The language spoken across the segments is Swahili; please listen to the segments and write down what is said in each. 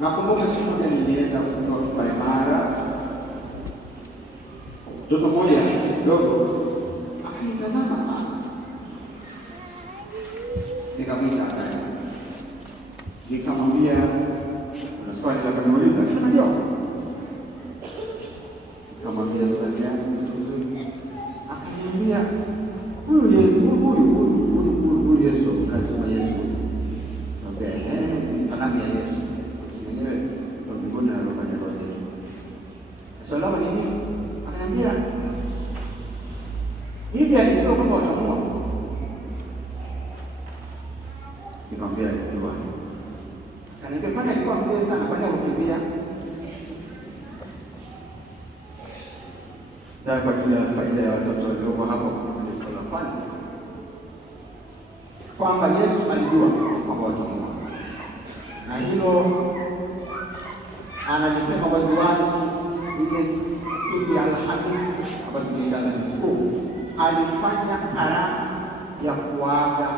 Nakumbuka siku moja nilienda kutoka Imara, mtoto mmoja kidogo akanitazama sana, nikamwita akaja, nikamwambia na swali la kuniuliza, akasema ndio. Nikamwambia swali yangu, akaniambia huyu Yesu, lazima Yesu. Nikamwambia salamu ya Yesu. Salama ni nini? Ananiambia hivi akijua kwamba watamuua. Nikamwambia ndio. Ananiambia kwani alikuwa mzee sana, kwani hakukimbia? Ndio kwa ajili ya faida ya watoto walioko hapo kwa la kwanza, kwamba Yesu alijua kwamba watamuua, na hilo analisema waziwazi. Ile siku ya Alhamisi ambayo tunaenda siku, alifanya karamu ya kuaga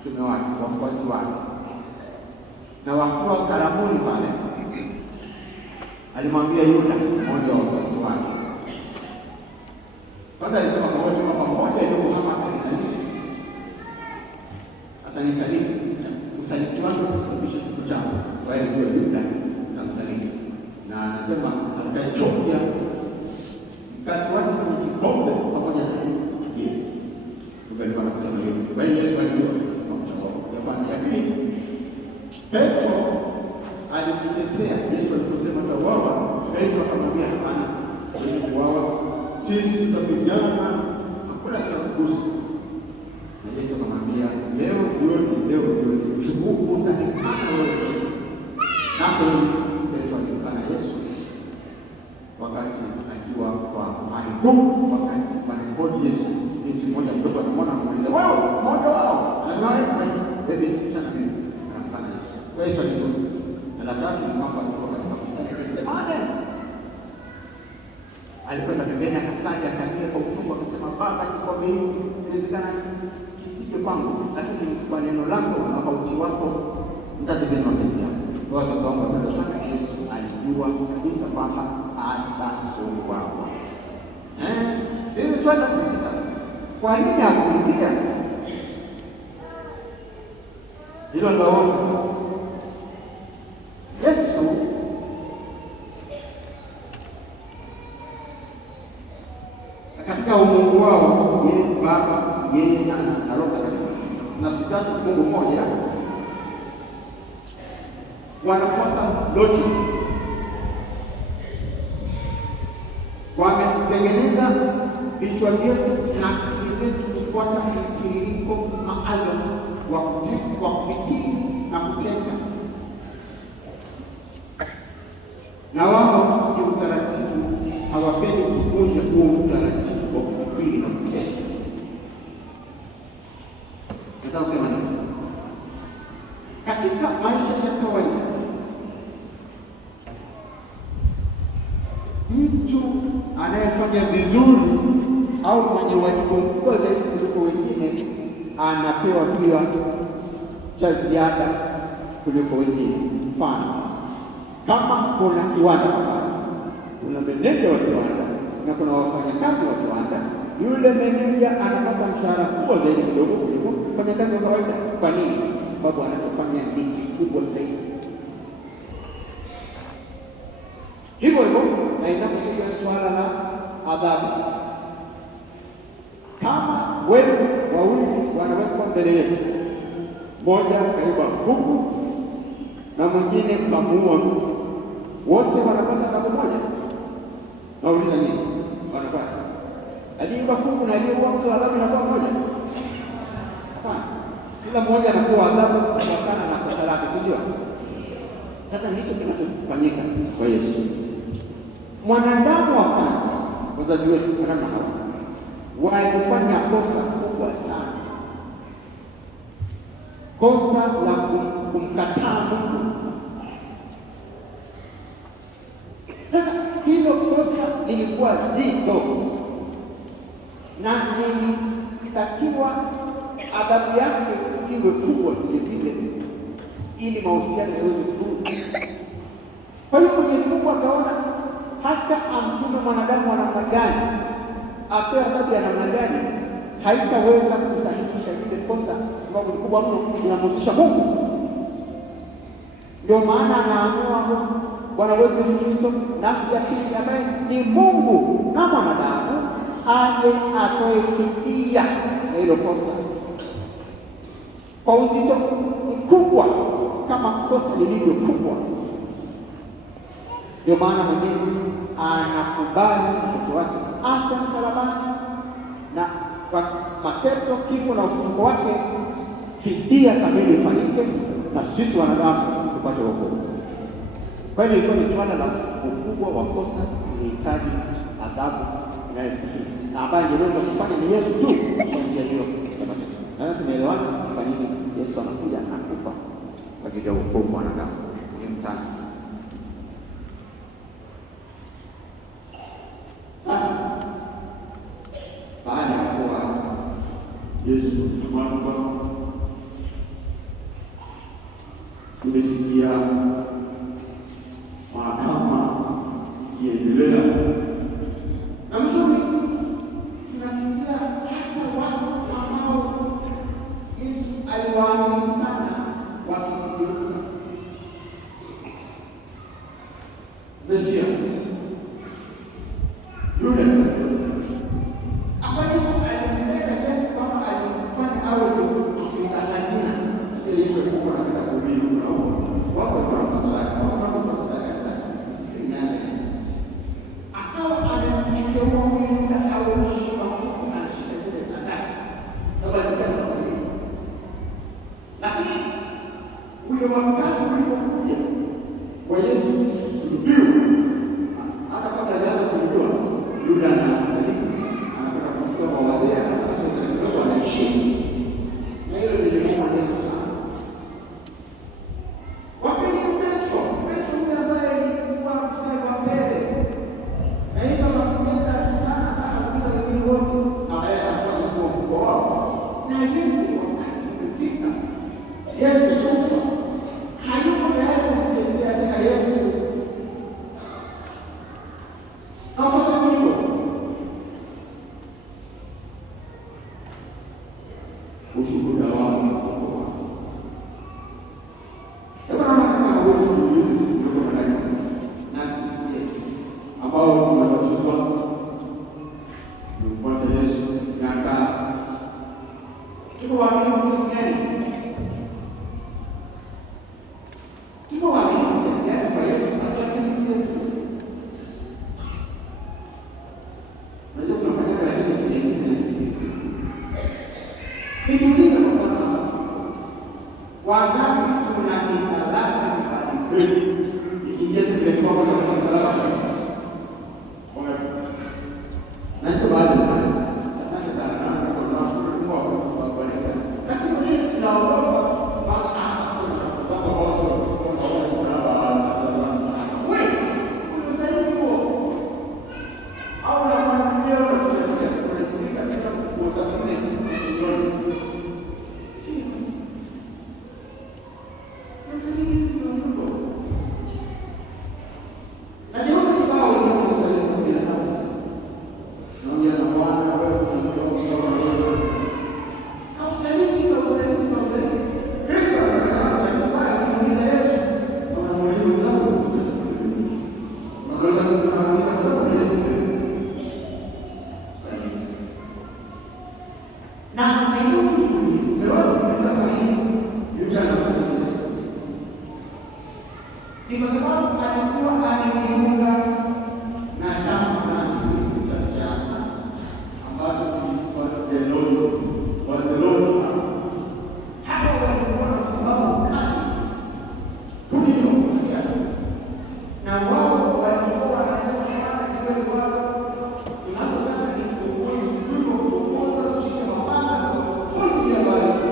mtume wake, wafuasi wake, na wakiwa karamuni pale, alimwambia Yuda, mmoja wa wafuasi wake. Kwanza alisema kwa wote kwamba mmoja ndio kama atanisaliti, usaliti wangu usikupishe kitu changu, kwa hiyo ndio Yuda atamsaliti, na anasema atakayechovya mkate wake kwenye kikombe pamoja na yeye. Ndio anasema hiyo. Kwa hiyo Yesu alijua kusema mchoro. Ya kwanza. Ya pili, Petro alijitetea. Yesu aliposema tauawa, Petro akamwambia hapana, tauawa, sisi tutapigana, hakuna cha kugusa. Na Yesu akamwambia leo jioni, usiku utakutana wewe. Hapo Petro alikutana Yesu wakati akiwa kwa Mariamu, wakati Mariamu Yesu binti mmoja mdogo anamwona, anamuuliza wewe mmoja wao, anasema wewe binti sana mimi, anafanya Yesu. Kwa hiyo alijua. Na la tatu ni kwamba alikuwa katika bustani ya Getsemane, alikwenda pembeni akasali, akalia kwa uchungu, akasema Baba, nikwambie inawezekana kisije kwangu, lakini kwa neno lako na kwa utii wako nitategemea mapenzi yako. Kwa hiyo tunaomba kwa sana. Yesu alijua kabisa kwamba atauawa. Hili swali la pili sasa, kwa nini hakuingia? Hilo ndio sasa. Yesu katika umungu wao, yeye Baba, yeye na Roho Mtakatifu, nafsi tatu Mungu mmoja, wanafuata logic, wametengeneza vichwa vyetu na akili zetu kufuata mtiririko maalum wa kufikiri na kutenda, na wao ni utaratibu, hawapendi kuvunja huo utaratibu wa kufikiri na kutenda. Nataka kusema nini? Katika maisha ya kawaida, mtu anayefanya vizuri au mwenye wajibu mkubwa zaidi kuliko wengine anapewa pia cha ziada kuliko wengine. Mfano, kama kuna kiwanda, kuna meneja wa kiwanda na kuna wafanyakazi wa kiwanda, yule meneja anapata mshahara mkubwa zaidi kidogo kuliko mfanyakazi wa kawaida. Kwa nini? Sababu anachofanya ni kikubwa zaidi. Hivyo hivyo, na inapokuja suala la adhabu, kama wezi wawili wanawekwa mbele yetu, mmoja kaiba kuku na mwingine kamuua mtu, wote wanapata adhabu moja? Nauliza nini? Wanapata aliyeiba kuku na aliyeua mtu adhabu inakuwa moja? Hapana, kila mmoja anakuwa adhabu kutokana na kosa lake, si ndio? Sasa ndicho kinachofanyika kwa Yesu. Mwanadamu wa kwanza, wazazi wetu Adamu na Hawa, walifanya kosa kubwa sana, kosa la kumkataa Mungu. Sasa hilo kosa lilikuwa zito na lilitakiwa adhabu yake iwe kubwa vile, ili mahusiano yaweze kurudi. Kwa hiyo Mwenyezi Mungu akaona hata amtume mwanadamu wa namna gani, apewe adhabu ya namna gani, haitaweza kusahihisha lile kosa, sababu ni kubwa mno, linamhusisha Mungu. Ndio maana anaamua Bwana wetu Yesu Kristo, nafsi ya pili ambaye ni Mungu na mwanadamu, aje atoe fidia na hilo kosa kwa uzito mkubwa kama kosa lilivyo kubwa. Ndio maana Mwenyezi anakubali mtoto wake afe msalabani, na kwa mateso, kifo na ufufuko wake fidia kamili ifanyike na sisi wanadamu tupate wokovu. Kwa hiyo ilikuwa ni swala la ukubwa wa kosa, linahitaji adhabu inayostahili, na ambaye angeweza kufanya ni Yesu tu kwa njia hiyo ya mateso. Na tumeelewana kwa nini Yesu anakuja anakufa kwa ajili ya wokovu wa wanadamu. Muhimu sana. Sasa baada ya kuwa Yesu kwamba tumesikia mahakama iendelea, na mzuri tunasikia hata watu ambao Yesu aliwaamini sana wakigeuka. Umesikia yule ambaye Yesu alimpenda kiasi kwamba alimfanya awe mtangazina ili Yesu alikuwa anataka kuhubiri wako kwa maswali akawa anamchukua Mungu awe mshirika anashika zile sadaka sababu alipenda kwa hiyo. Lakini ule wakati ulipokuja kwa Yesu kusulubiwa, hata kabla hajaanza kujua Yuda anasaliti, anataka kumtoa kwa wazee, anataka anaishi na hilo lilikuwa Yesu sana. Wapili Petro ndiye ambaye alikuwa mstari wa mbele, na hizo wanapenda sana kuliko wengine wote, ambaye anafanya kuwa mkubwa wao. Na yeye wakati umefika Yesu kufa, hayuko tayari kumtetea tena Yesu tuko waaminifu kiasi gani kwa Yesu atuache Yesu. Najua tunafanya kazi nyingine sisi. Nikiuliza kwa mfano, wangapi tuna misalaba nyumbani kwetu? Yesu alikuwa kwa misalaba. Na ndio baada ya asante sana kwa kwa lakini tunaogopa ni kwa sababu alikuwa amejiunga na chama fulani cha siasa ambacho kilikuwa Wazelote. Hapo walikuwa na msimamo mkali kuliko siasa, na wao walikuwa wanasema kwamba wao tunapotaka ni kuongoza kuliko kuongoza kushika mapanga kwa kundi ya wale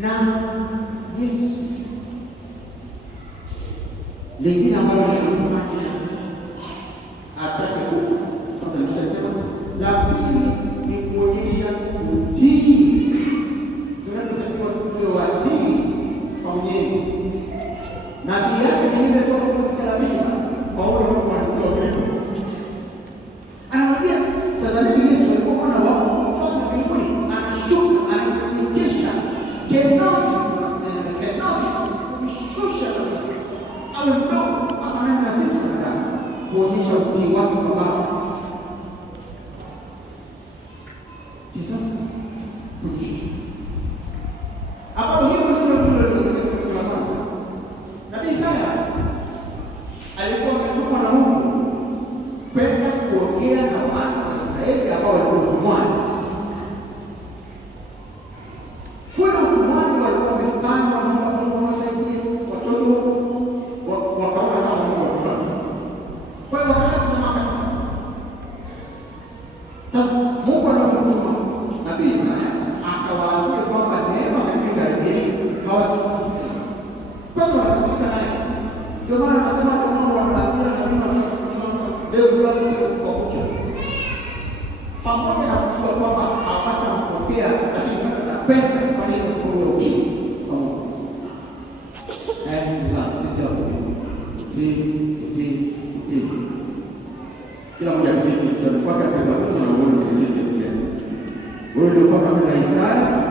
na Yesu lingine ambalo linafanya atake kufa. Sasa nimeshasema la pili ni kuonyesha utii. Tunatakiwa tuwe watii kwa Mwenyezi. Nabii yake ni ile somo kusikilizana Paulo anakuwa vipi? Anamwambia tazameni Yesu alikuwa na wao mfano mbinguni, anachuka ananyekesha kenosis kushusha kabisa au ndio afanana na sisi wanadamu, kuonyesha utii wake kwa Baba. Kenosis kushusha hapo hiyo Nabii Isaya alikuwa ametumwa na Mungu kwenda kuongea na wana wa Israeli ambao walikuwa utumwani. Kule utumwani walikuwa wamesanywa na Mungu wasaidie watoto wakaona kama Mungu wao. Kwa hiyo wakati na makanisa. Sasa Mungu anamtuma Nabii Isaya akawaambia kwamba neema imepinga yeye hawasikii. Kwa sababu wanasika naye. Ndio maana anasema kama Mungu anasema na mimi leo kwa kucha. Pamoja na kujua kwamba hapata mpokea, lakini anapenda kwa nini kuja utii kwa Mungu. Sisi hapo utii. Kila mmoja kwa katika Zaburi na uone kile. Wewe ndio kama Isaya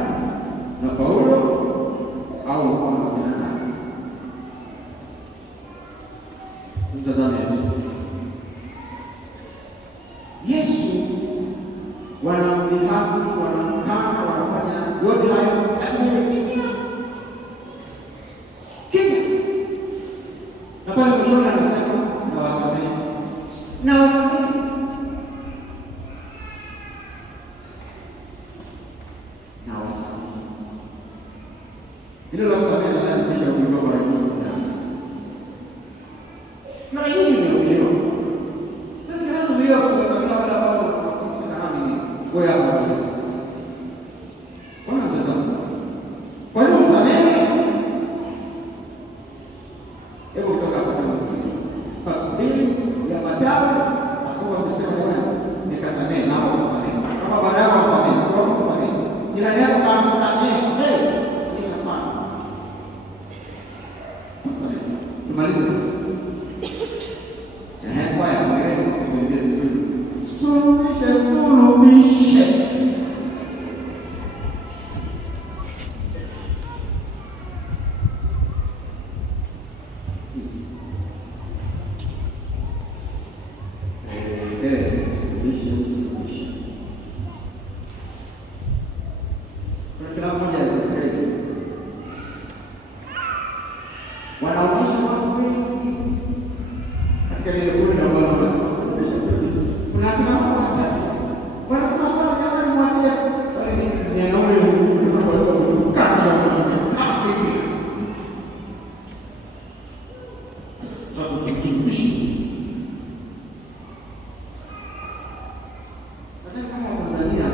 na Paulo au kama mtazame Yesu wanamdhihaki, wanamkana, wanafanya yote hayo, lakini kimya. Na pale mwishoni anasema na wasamehe. na wasamehe. Hilo la kusamehe nadhani nimeshauriwa mara nyingi sana. Mara nyingi nimeuriwa. Sasa kama ndio kusamehe wale ambao wanakosa na hali wewe hapo. Kwa nini? Kwa nini msamehe? Hebu kutoka kusema. Bili ya madawa asema amesema bwana nikasamehe nao msamehe. Kama baada ya msamehe, kwa msamehe. Jirani yako kama msamehe, inafaa. Msamehe. Tumalize. Kwa ya mwelewa kuendelea vizuri. Suluhishe. Wanaonyesha mambo mengi katika ile kundi la wale wanasababisha kabisa. Kuna mambo machache. Wanasema kwa jambo ni mwatia wale ni yanaone ni mambo ya kukata kama hivi. Tutakufundisha. Hata kama Tanzania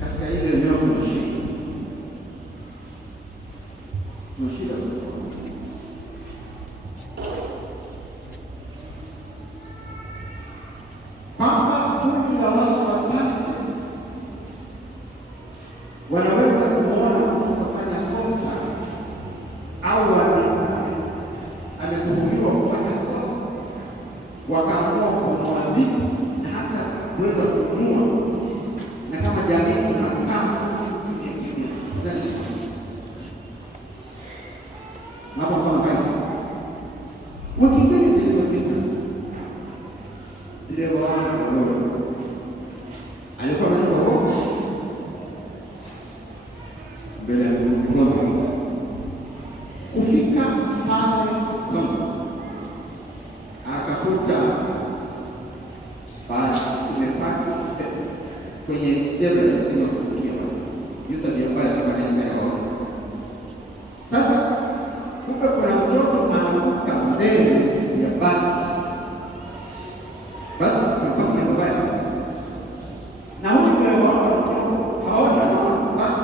katika ile eneo tunaishi. Tunashida. Kwamba kundi la watu wachache wanaweza kumwona mtu kufanya kosa au amekuhukumiwa kufanya kosa, wakaamua kumwadhibu na hata kuweza kumua, na kama jamii kuna kama wiki mbili zilizopita ile bwana alikuwa anaitwa Roho mbele ya Mungu kufika pale akakuta basi umepaka kwenye zebra sio kukia yuta diabaya sana sana. Sasa kumbe kuna mtoto anaanguka mbele ya basi na huyu kwa haona basi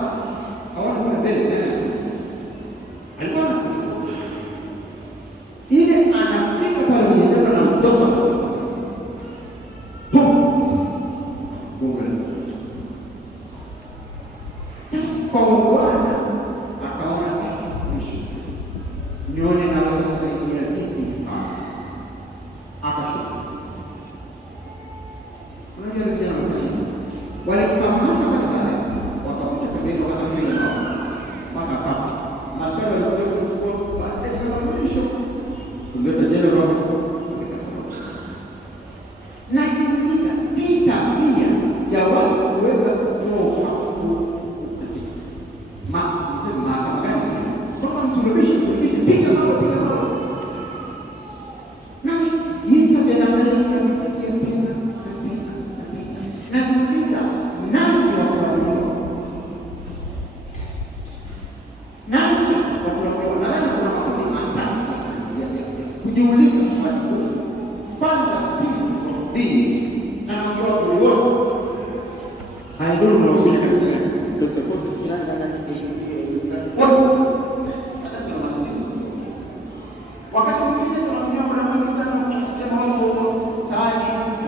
haona kwa mbele tena alikuwa ile anafika pale kwenye na mtoto kwa Bwana akaona mwisho nione na kusaidia vipi akashuka. Unajua vijana walikamata pale wakakuta pembeni wakafanya nao wakapata maskari walikuwa kuchukua baada ya mwisho kuleta jela roho na kuuliza pita pia ya watu kuweza kutoa ma kama msuluhisho pika mambo na Yesu anaangalia kanisikia tena na kuuliza nani wa kuamini nani wa kuamini na nani wa kuamini matatu kujiuliza swali kwanza sisi dini na mambo yote hayo ndio tunafanya Dr. Moses Kiranga na wakati mwingine tunaambia mwanamke sana kusema mambo saani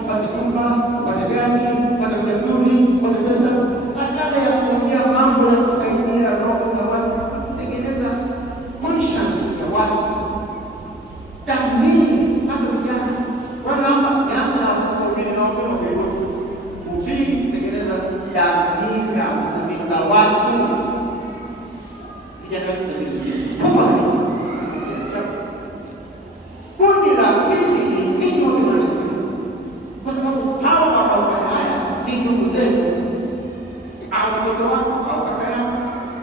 pale kumba pale gani pale mtoni pale pesa badala ya kuongea mambo ya kusaidia roho za watu kutengeneza conscience ya watu tambii hasa vijana wanaomba yanza na sasa wengine nao kwa hivyo muziki kutengeneza ya dinga za watu vijana wetu kundi la pili ni ninyi wanaosikia, kwa sababu hawa wanaofanya haya ni ndugu zetu, au watoto wako au kaka yako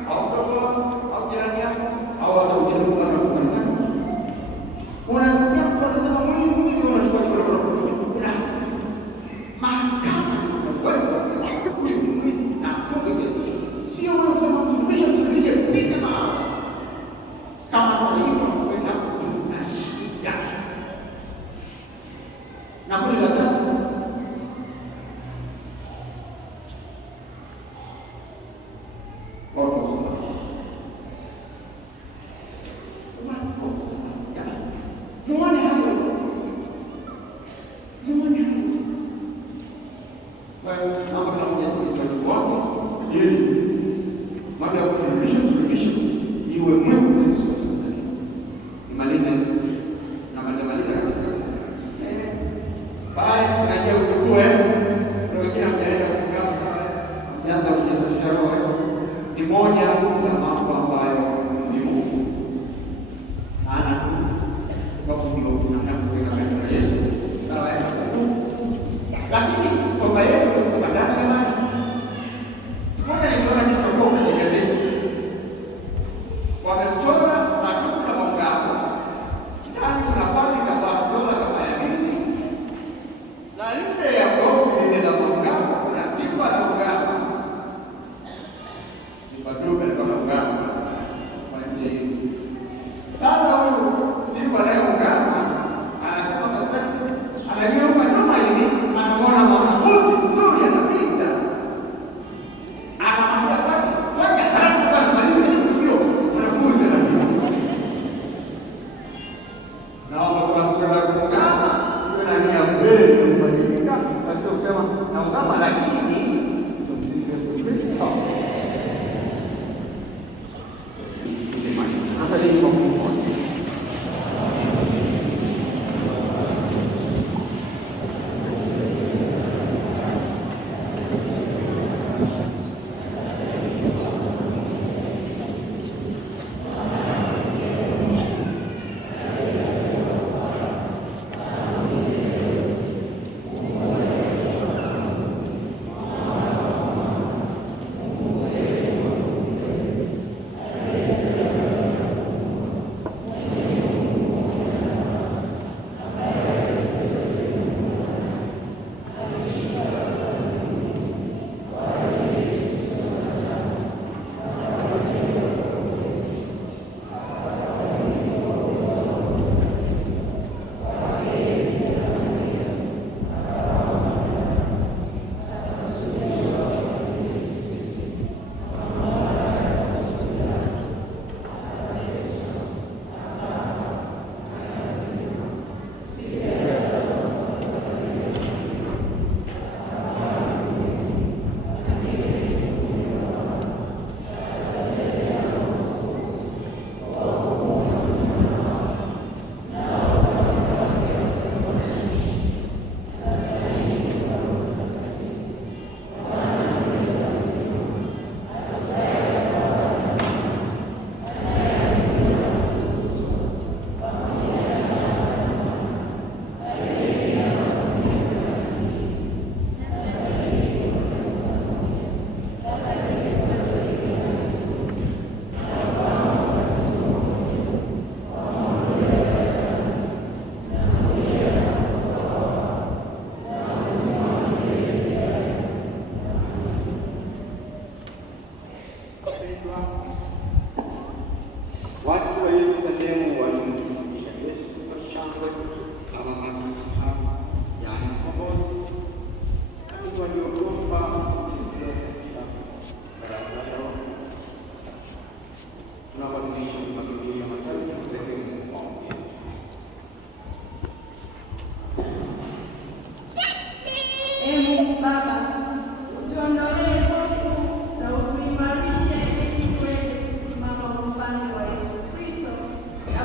au mtoto wako au jirani yako au hata ujirani wako na kanisa. Unasikia wanasema mwizi unachukua kidogo kuna mahakama inaweza kusema huyu ni mwizi na funge kesi, baada ya kufundisha iwe mwema kwa Yesu Kristo. Nimalize na maliza kabisa. Bali tunajua ukue ndio wengine mtaenda kuungana sana. Mtaanza kujaza sharo ni moja ya mambo ambayo ni muhimu sana kwa ndio tunataka kuweka kwa Yesu. Sawa? Lakini kwa baadhi kwa ndani ya maji sikuona nimeona kitu kwa kwenye gazeti. Wamechora sanduku la maungamo. Ndani tunapata kama dola kama ya mili. Na nje ya box ile la maungamo kuna sifa la maungamo. Sifa ndogo ya maungamo. Kwa njia hiyo. Sasa huyu sifa la maungamo anasema kabisa anageuka kama hivi anaona mwanafunzi mzuri anapita. Anamwambia kwani fanya haraka basi maliza hiyo mwanafunzi anapita. Naomba tunakwenda kuungana iwe na nia mbele kubadilika basi usema naungana lakini tumsifu Yesu Kristo. Hata ni kwa Mungu. Watu wa Yerusalemu walimkaribisha Yesu kwa shangwe kama Masiha, yaani mkombozi, lakini waliogopa kumtetea katika baraza lao. Tunabadilisha mabadiliko matatu kupelekea Mungu wangu. Mungu Baba, utuondolee hofu na utuimarishe ili tuweze kusimama upande wa Yesu Kristo na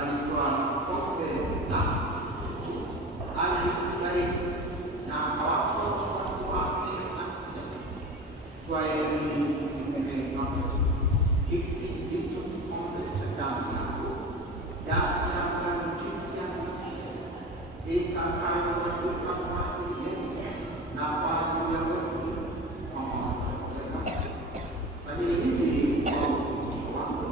alikuwa kombe na alikaribu na hawapo watu wake akisema, twaeni mnywe wangu, hiki ndicho kikombe cha damu yangu, damu ya agano jipya itakayomwagika kwa ajili yenu na kwa ajili ya wengi kwa maondoleo ya dhambi. Fanyeni hivi kwa ukumbusho wangu.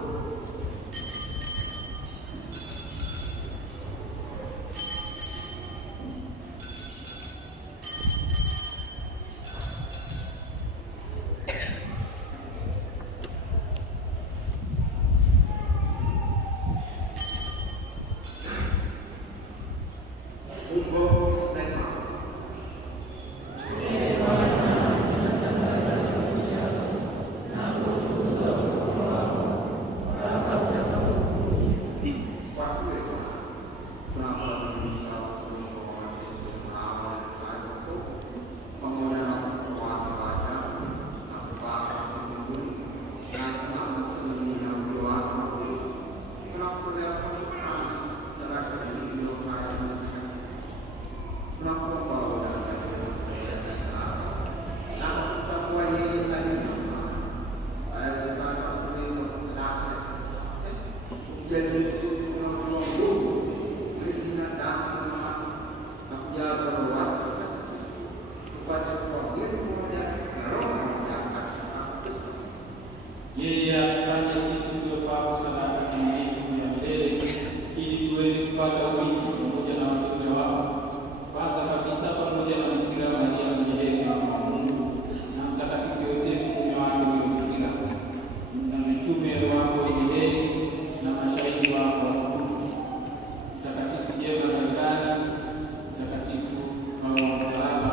Yeye afanye sisi tuwapao sadaka kamilifu ya milele, ili tuweze kupata wingi pamoja na wateule wao, kwanza kabisa pamoja na Bikira Maria mwenye wa Mungu na Mtakatifu Yosefu mume wake Bikira, na mitume wako wenye heri na mashahidi wako wakuu, Mtakatifu Jema Galgani, Mtakatifu Paulo wa Msalaba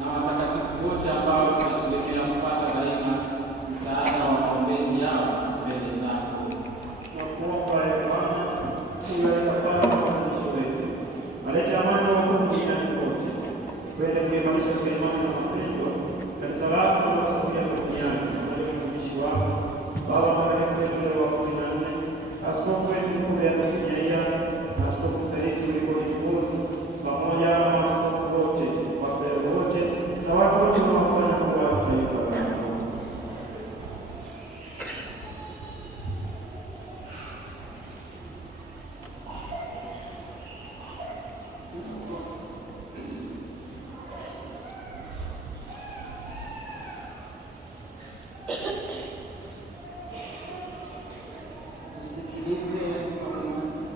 na watakatifu wote ambao tunategemea kupata daima msaada wa maombezi yao mbele zako. Tunakuomba ya Bwana, tuyatafakari mafundisho yetu, alete amani na wokovu duniani kote, kwenda kuimarisha imani na mapendo, kanisa lako lilosalia duniani, pamoja na mtumishi wako Baba Mtakatifu Leo wa 14, askofu wetu mkuu Yosikia na askofu msaidizi Gregori Kibuzi, pamoja na maaskofu wote, wapendwa wote na watu wote wanaofanya kuwa taifa lako. Tusikilize kwa Mungu.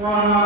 Mwana